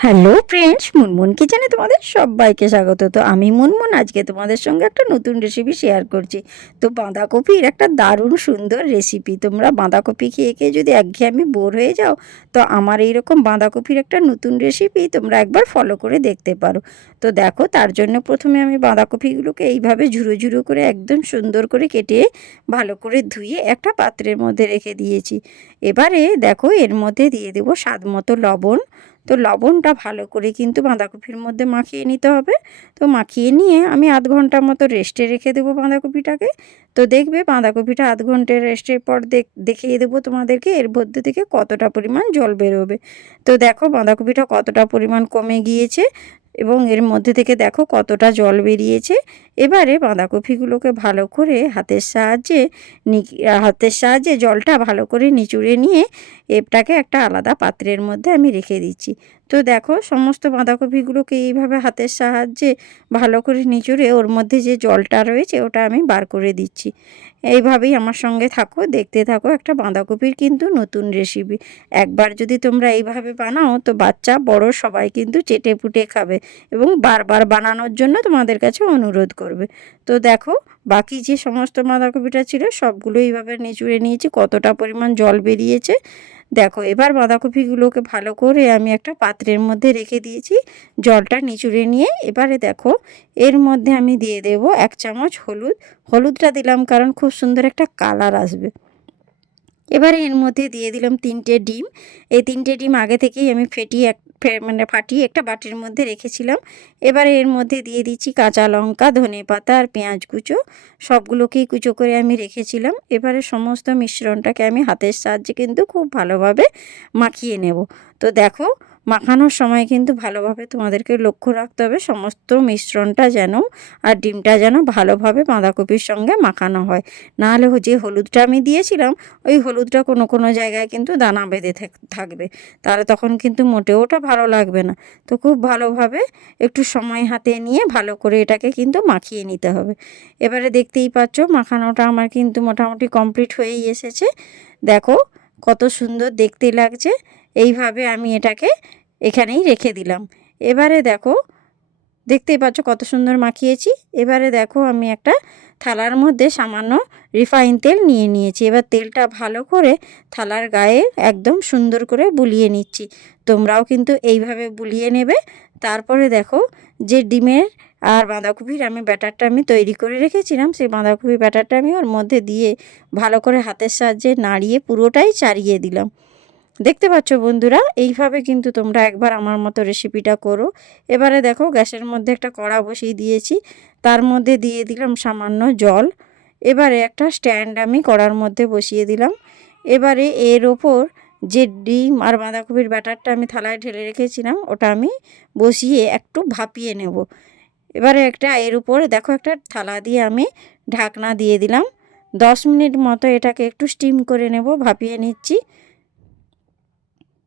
Hello friends, Munmun কিচেনে তোমাদের সবাইকে স্বাগত। তো আমি মুনমুন, আজকে তোমাদের সঙ্গে একটা নতুন রেসিপি শেয়ার করছি। তো বাঁধাকপির একটা দারুণ সুন্দর রেসিপি তোমরা বাঁধাকপি খেয়ে খেয়ে যদি একঘেয়েমি বোর হয়ে যাও, তো আমার এইরকম বাঁধাকপির একটা নতুন রেসিপি তোমরা একবার ফলো করে দেখতে পারো। তো দেখো, তার জন্য প্রথমে আমি বাঁধাকপিগুলোকে এইভাবে ঝুরো ঝুরো করে একদম সুন্দর করে কেটে ভালো করে ধুয়ে একটা পাত্রের মধ্যে রেখে দিয়েছি। এবারে দেখো, এর মধ্যে দিয়ে দেবো স্বাদ মতো লবণ তো লবণটা ভালো করে কিন্তু বাঁধাকপির মধ্যে মাখিয়ে নিতে হবে। তো মাখিয়ে নিয়ে আমি আধ ঘণ্টার মতো রেস্টে রেখে দেবো বাঁধাকপিটাকে। তো দেখবে বাঁধাকপিটা আধ ঘণ্টা রেস্টের পর দেখ, দেখিয়ে দেবো তোমাদেরকে এর মধ্যে থেকে কতটা পরিমাণ জল বেরোবে। তো দেখো বাঁধাকপিটা কতটা পরিমাণ কমে গিয়েছে এবং এর মধ্যে থেকে দেখো কতটা জল বেরিয়েছে। এবারে বাঁধাকপিগুলোকে ভালো করে হাতের সাহায্যে হাতের সাহায্যে জলটা ভালো করে নিচুড়ে নিয়ে এটাকে একটা আলাদা পাত্রের মধ্যে আমি রেখে দিচ্ছি। তো দেখো সমস্ত বাঁধাকপিগুলোকে এইভাবে হাতের সাহায্যে ভালো করে নিচুড়ে ওর মধ্যে যে জলটা রয়েছে ওটা আমি বার করে দিচ্ছি। এইভাবেই আমার সঙ্গে থাকো, দেখতে থাকো একটা বাঁধাকপির কিন্তু নতুন রেসিপি একবার যদি তোমরা এইভাবে বানাও তো বাচ্চা, বড় সবাই কিন্তু চেটে পুটে খাবে এবং বারবার বানানোর জন্য তোমাদের কাছে অনুরোধ করবে। তো দেখো, বাকি যে সমস্ত বাঁধাকপিটা ছিল, সবগুলো এইভাবে নিচুড়ে নিয়েছি, কতটা পরিমাণ জল বেরিয়েছে। দেখো, এবার বাঁধাকপিগুলোকে ভালো করে আমি একটা পাত্রের মধ্যে রেখে দিয়েছি, জলটা নিচুড়ে নিয়ে। এবারে দেখো, এর মধ্যে আমি দিয়ে দেব এক চামচ হলুদ। হলুদটা দিলাম কারণ খুব সুন্দর একটা কালার আসবে। এবারে এর মধ্যে দিয়ে দিলাম তিনটে ডিম। এই তিনটে ডিম আগে থেকেই আমি ফেটিয়ে এক মানে ফাটিয়ে একটা বাটির মধ্যে রেখেছিলাম। এবার এর মধ্যে দিয়ে দিচ্ছি কাঁচা লঙ্কা, ধনে পাতা আর পেঁয়াজ কুচো। সবগুলোকেই কুচো করে আমি রেখেছিলাম। এবারে সমস্ত মিশ্রণটাকে আমি হাতের সাহায্যে কিন্তু খুব ভালোভাবে মাখিয়ে নেব। তো দেখো মাখানোর সময় কিন্তু ভালোভাবে তোমাদেরকে লক্ষ্য রাখতে হবে সমস্ত মিশ্রণটা যেন আর ডিমটা যেন ভালোভাবে বাঁধাকপির সঙ্গে মাখানো হয়। নাহলে যে হলুদটা আমি দিয়েছিলাম, ওই হলুদটা কোনো কোনো জায়গায় কিন্তু দানা বেঁধে থাকবে। তাহলে তখন কিন্তু মোটেও ওটা ভালো লাগবে না। তো খুব ভালোভাবে একটু সময় হাতে নিয়ে ভালো করে এটাকে কিন্তু মাখিয়ে নিতে হবে। এবারে দেখতেই পাচ্ছ মাখানোটা আমার কিন্তু মোটামুটি কমপ্লিট হয়েই এসেছে। দেখো কত সুন্দর দেখতে লাগছে। এইভাবে আমি এটাকে এখানেই রেখে দিলাম। এবারে দেখো, দেখতেই পাচ্ছ কত সুন্দর মাখিয়েছি। এবারে দেখো আমি একটা থালার মধ্যে সামান্য রিফাইন তেল নিয়ে নিয়েছি। এবার তেলটা ভালো করে থালার গায়ে একদম সুন্দর করে বুলিয়ে নিচ্ছি। তোমরাও কিন্তু এইভাবে বুলিয়ে নেবে। তারপরে দেখো, যে ডিমের আর বাঁধাকপির আমি ব্যাটারটা আমি তৈরি করে রেখেছিলাম, সেই বাঁধাকপির ব্যাটারটা আমি ওর মধ্যে দিয়ে ভালো করে হাতের সাহায্যে নাড়িয়ে পুরোটাই চারিয়ে দিলাম। দেখতে পাচ্ছ বন্ধুরা, এইভাবে কিন্তু তোমরা একবার আমার মতো রেসিপিটা করো। এবারে দেখো গ্যাসের মধ্যে একটা কড়া বসিয়ে দিয়েছি, তার মধ্যে দিয়ে দিলাম সামান্য জল। এবারে একটা স্ট্যান্ড আমি কড়ার মধ্যে বসিয়ে দিলাম। এবারে এর ওপর যে ডিম আর বাঁধাকপির ব্যাটারটা আমি থালায় ঢেলে রেখেছিলাম, ওটা আমি বসিয়ে একটু ভাপিয়ে নেব। এবারে একটা এর উপরে দেখো একটা থালা দিয়ে আমি ঢাকনা দিয়ে দিলাম। দশ মিনিট মতো এটাকে একটু স্টিম করে নেব, ভাপিয়ে নিচ্ছি।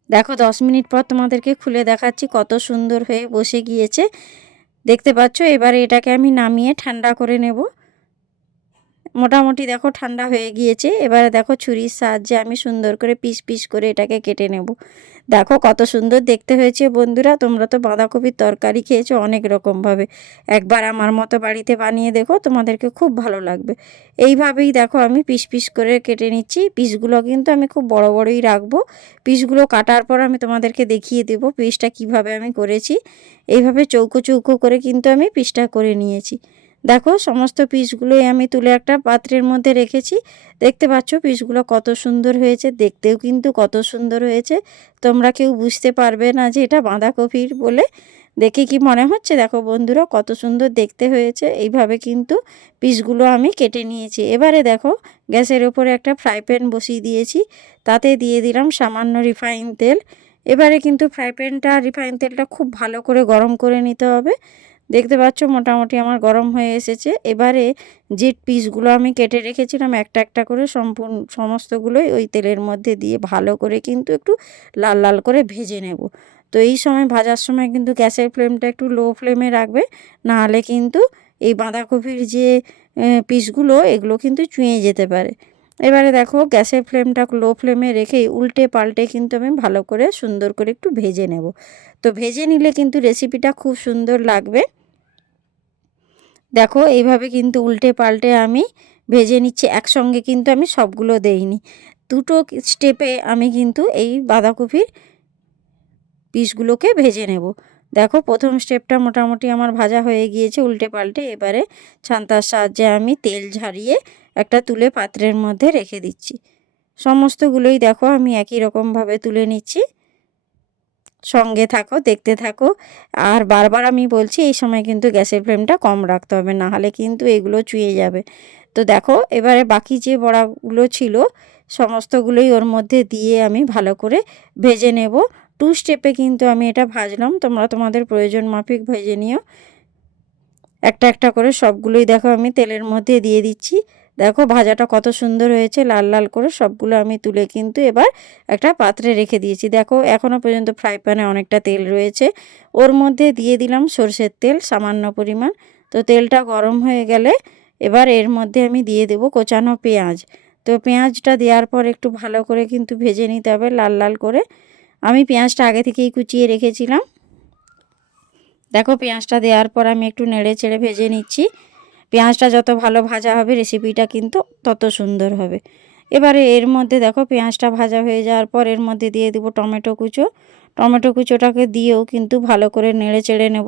দেখো, দশ মিনিট পর তোমাদেরকে খুলে দেখাচ্ছি কত সুন্দর হয়ে বসে গিয়েছে। দেখতে পাচ্ছ, এবারে এটাকে আমি নামিয়ে ঠান্ডা করে নেব। মোটামুটি দেখো ঠান্ডা হয়ে গিয়েছে। এবারে দেখো ছুরির সাহায্যে আমি সুন্দর করে পিস পিস করে এটাকে কেটে নেব। দেখো কত সুন্দর দেখতে হয়েছে বন্ধুরা, তোমরা তো বাঁধাকপির তরকারি খেয়েছো অনেক রকমভাবে। একবার আমার মতো বাড়িতে বানিয়ে দেখো, তোমাদেরকে খুব ভালো লাগবে। এইভাবেই দেখো আমি পিস পিস করে কেটে নিচ্ছি। পিসগুলো কিন্তু আমি খুব বড় বড়ই রাখব। পিসগুলো কাটার পর আমি তোমাদেরকে দেখিয়ে দেবো পিসটা কীভাবে আমি করেছি। এইভাবে চৌকো চৌকো করে কিন্তু আমি পিসটা করে নিয়েছি। দেখো, সমস্ত পিসগুলোই আমি তুলে একটা পাত্রের মধ্যে রেখেছি। দেখতে পাচ্ছ পিসগুলো কত সুন্দর হয়েছে, দেখতেও কিন্তু কত সুন্দর হয়েছে। তোমরা কেউ বুঝতে পারবে না যে এটা বাঁধাকপির বলে। দেখে কি মনে হচ্ছে? দেখো বন্ধুরা, কত সুন্দর দেখতে হয়েছে। এইভাবে কিন্তু পিসগুলো আমি কেটে নিয়েছি। এবারে দেখো, গ্যাসের ওপরে একটা ফ্রাই প্যান বসিয়ে দিয়েছি। তাতে দিয়ে দিলাম সামান্য রিফাইন তেল। এবারে কিন্তু ফ্রাই প্যানটা, রিফাইন তেলটা খুব ভালো করে গরম করে নিতে হবে। দেখতে পাচ্ছ মোটামুটি আমার গরম হয়ে এসেছে। এবারে যে পিসগুলো আমি কেটে রেখেছিলাম একটা একটা করে সম্পূর্ণ সমস্তগুলোই ওই তেলের মধ্যে দিয়ে ভালো করে কিন্তু একটু লাল লাল করে ভেজে নেব। তো এই সময় ভাজার সময় কিন্তু গ্যাসের ফ্লেমটা একটু লো ফ্লেমে রাখবে, নাহলে কিন্তু এই বাঁধাকপির যে পিসগুলো এগুলো কিন্তু চুঁয়ে যেতে পারে। এবারে দেখো গ্যাসের ফ্লেমটা লো ফ্লেমে রেখে উল্টে পাল্টে কিন্তু আমি ভালো করে সুন্দর করে একটু ভেজে নেব। তো ভেজে নিলে কিন্তু রেসিপিটা খুব সুন্দর লাগবে। দেখো এইভাবে কিন্তু উল্টে পাল্টে আমি ভেজে নিচ্ছি, একসঙ্গে কিন্তু আমি সবগুলো দেইনি। দুটো স্টেপে আমি কিন্তু এই বাঁধাকপির পিসগুলোকে ভেজে নেব। দেখো প্রথম স্টেপটা মোটামুটি আমার ভাজা হয়ে গিয়েছে উল্টে পাল্টে, এবারে ছান্তার সাহায্যে আমি তেল ঝারিয়ে একটা তুলে পাত্রের মধ্যে রেখে দিচ্ছি। সমস্তগুলোই দেখো আমি একই রকমভাবে তুলে নিচ্ছি। সঙ্গে থাকো, দেখতে থাকো। আর বারবার আমি বলছি, এই সময় কিন্তু গ্যাসের ফ্লেমটা কম রাখতে হবে না হলে কিন্তু এগুলো চুয়ে যাবে। তো দেখো, এবারে বাকি যে বড়াগুলো ছিল, সমস্তগুলোই ওর মধ্যে দিয়ে আমি ভালো করে ভেজে নেব। টু স্টেপে কিন্তু আমি এটা ভাজলাম, তোমরা তোমাদের প্রয়োজন মাফিক ভেজে নিও। একটা একটা করে সবগুলোই দেখো আমি তেলের মধ্যে দিয়ে দিচ্ছি। দেখো ভাজাটা কত সুন্দর হয়েছে, লাল লাল করে সবগুলো আমি তুলে কিন্তু এবার একটা পাত্রে রেখে দিয়েছি। দেখো এখনও পর্যন্ত ফ্রাই প্যানে অনেকটা তেল রয়েছে। ওর মধ্যে দিয়ে দিলাম সর্ষের তেল, সামান্য পরিমাণ। তো তেলটা গরম হয়ে গেলে এবার এর মধ্যে আমি দিয়ে দেবো কোচানো পেঁয়াজ। তো পেঁয়াজটা দেওয়ার পর একটু ভালো করে কিন্তু ভেজে নিতে হবে লাল লাল করে। আমি পেঁয়াজটা আগে থেকেই কুচিয়ে রেখেছিলাম। দেখো পেঁয়াজটা দেওয়ার পর আমি একটু নেড়ে চেড়ে ভেজে নিচ্ছি। পেঁয়াজটা যত ভালো ভাজা হবে রেসিপিটা কিন্তু তত সুন্দর হবে। এবারে এর মধ্যে দেখো পেঁয়াজটা ভাজা হয়ে যাওয়ার পর এর মধ্যে দিয়ে দেবো টমেটো কুচো। টমেটো কুচোটাকে দিয়েও কিন্তু ভালো করে নেড়ে চেড়ে নেব।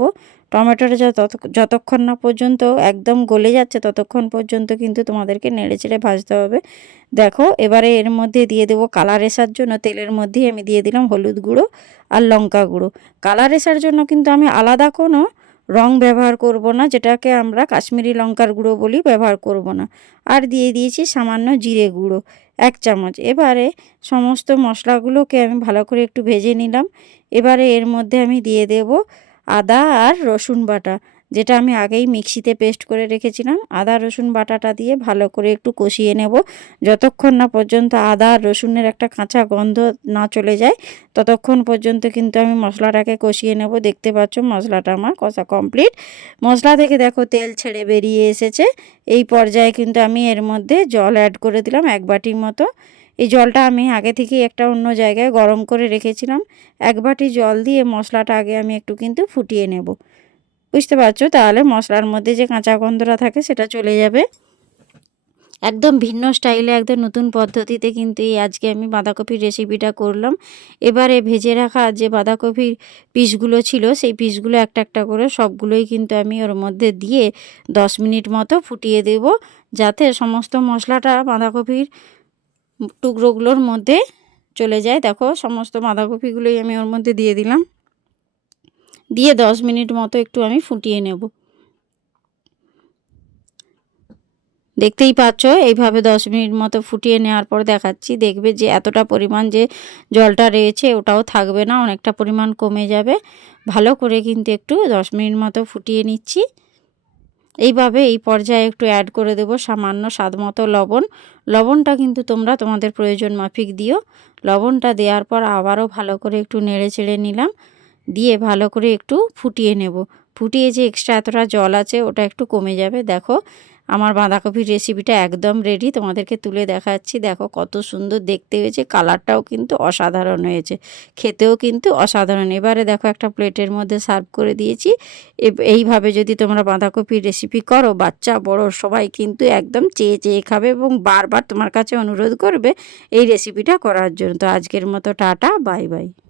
টমেটোটা যত, যতক্ষণ না পর্যন্ত একদম গলে যাচ্ছে ততক্ষণ পর্যন্ত কিন্তু তোমাদেরকে নেড়ে চেড়ে ভাজতে হবে। দেখো এবারে এর মধ্যে দিয়ে দেবো কালার এসার জন্য তেলের মধ্যেই আমি দিয়ে দিলাম হলুদ গুঁড়ো আর লঙ্কা গুঁড়ো। কালার এসার জন্য কিন্তু আমি আলাদা কোনো রং ব্যবহার করব না, যেটাকে আমরা কাশ্মীরি লঙ্কার গুঁড়ো বলি, ব্যবহার করব না। আর দিয়ে দিয়েছি সামান্য জিরে গুঁড়ো, এক চামচ। এবারে সমস্ত মশলাগুলোকে আমি ভালো করে একটু ভেজে নিলাম। এবারে এর মধ্যে আমি দিয়ে দেব আদা আর রসুন বাটা। যেটা আমি আগেই মিক্সিতে পেস্ট করে রেখেছিলাম, আদা, রসুন বাটাটা দিয়ে ভালো করে একটু কষিয়ে নেব। যতক্ষণ না পর্যন্ত আদা রসুনের একটা কাঁচা গন্ধ না চলে যায়, ততক্ষণ পর্যন্ত কিন্তু আমি মশলাটাকে কষিয়ে নেব। দেখতে পাচ্ছ মশলাটা আমার কষা কমপ্লিট। মশলা থেকে দেখো তেল ছেড়ে বেরিয়ে এসেছে। এই পর্যায়ে কিন্তু আমি এর মধ্যে জল অ্যাড করে দিলাম এক বাটির মতো। এই জলটা আমি আগে থেকেই একটা অন্য জায়গায় গরম করে রেখেছিলাম। এক বাটি জল দিয়ে মশলাটা আগে আমি একটু কিন্তু ফুটিয়ে নেব। বুঝতে পারছ? তাহলে মশলার মধ্যে যে কাঁচা গন্ধটা থাকে সেটা চলে যাবে। একদম ভিন্ন স্টাইলে, একদম নতুন পদ্ধতিতে কিন্তু এই আজকে আমি বাঁধাকপির রেসিপিটা করলাম। এবারে ভেজে রাখা যে বাঁধাকপির পিসগুলো ছিল, সেই পিসগুলো একটা একটা করে সবগুলোই কিন্তু আমি ওর মধ্যে দিয়ে দশ মিনিট মতো ফুটিয়ে দেব, যাতে সমস্ত মশলাটা বাঁধাকপির টুকরোগুলোর মধ্যে চলে যায়। দেখো, সমস্ত বাঁধাকপিগুলোই আমি ওর মধ্যে দিয়ে দিলাম। দিয়ে দশ মিনিট মতো একটু আমি ফুটিয়ে নেব। দেখতেই পাচ্ছ, এইভাবে দশ মিনিট মতো ফুটিয়ে নেওয়ার পর দেখাচ্ছি, দেখবে যে এতটা পরিমাণ যে জলটা রয়েছে ওটাও থাকবে না, অনেকটা পরিমাণ কমে যাবে। ভালো করে কিন্তু একটু দশ মিনিট মতো ফুটিয়ে নিচ্ছি। এইভাবে এই পর্যায়ে একটু অ্যাড করে দেব সামান্য স্বাদ মতো লবণ। লবণটা কিন্তু তোমরা তোমাদের প্রয়োজন মাফিক দিও। লবণটা দেওয়ার পর আবারও ভালো করে একটু নেড়ে চেড়ে নিলাম। দিয়ে ভালো করে একটু ফুটিয়ে নেব। ফুটিয়ে যে এক্সট্রা এতটা জল আছে, ওটা একটু কমে যাবে। দেখো, আমার বাঁধাকপির রেসিপিটা একদম রেডি তোমাদেরকে তুলে দেখাচ্ছি। দেখো, কত সুন্দর দেখতে হয়েছে। কালারটাও কিন্তু অসাধারণ হয়েছে। খেতেও কিন্তু অসাধারণ। এবারে দেখো, একটা প্লেটের মধ্যে সার্ভ করে দিয়েছি। এইভাবে যদি তোমরা বাঁধাকপির রেসিপি করো, বাচ্চা, বড়, সবাই কিন্তু একদম চেয়ে চেয়ে খাবে এবং বারবার তোমার কাছে অনুরোধ করবে এই রেসিপিটা করার জন্য। তো আজকের মতো টাটা, বাই বাই।